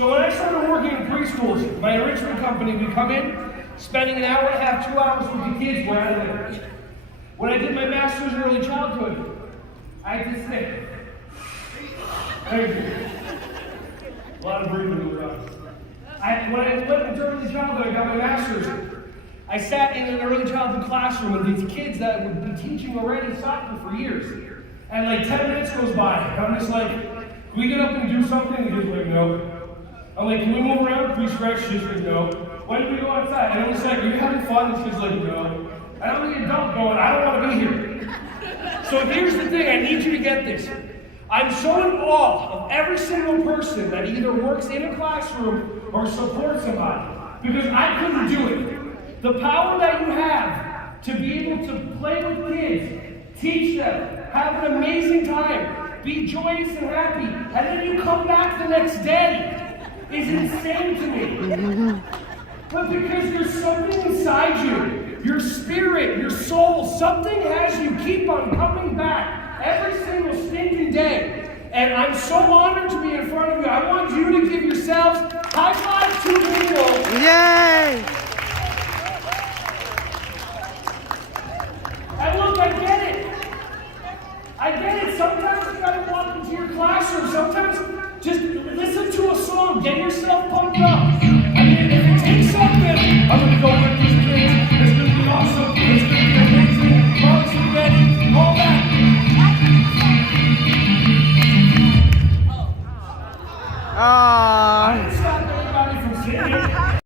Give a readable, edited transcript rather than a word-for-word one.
So when I started working in preschools, my enrichment company, we come in, spending an hour and a half, 2 hours with the kids, we're out of there. When I did my master's in early childhood, I had to sit. Thank you. A lot of breathing going on. When I went into early childhood, I got my master's. I sat in an early childhood classroom with these kids that would be teaching already soccer for years. And like 10 minutes goes by, and I'm just like, can we get up and do something? The kids are like, no. I'm like, can we move around? Please stretch. She's like, no. When do we go outside? And I'm just like, are you having fun? And she's like, no. And I'm the adult going, I don't want to be here. So here's the thing, I need you to get this. I'm so in awe of every single person that either works in a classroom or supports somebody, because I couldn't do it. The power that you have to be able to play with kids, teach them, have an amazing time, be joyous and happy, and then you come back the next day is insane to me. But because there's something inside you, your spirit, your soul, something has you keep on coming back every single stinking day. And I'm so honored to be in front of you. I want you to give yourselves high five to people. Yay! And look, I get it. I get it. Sometimes you gotta walk into your classroom. Sometimes just listen to a song, get yourself pumped up.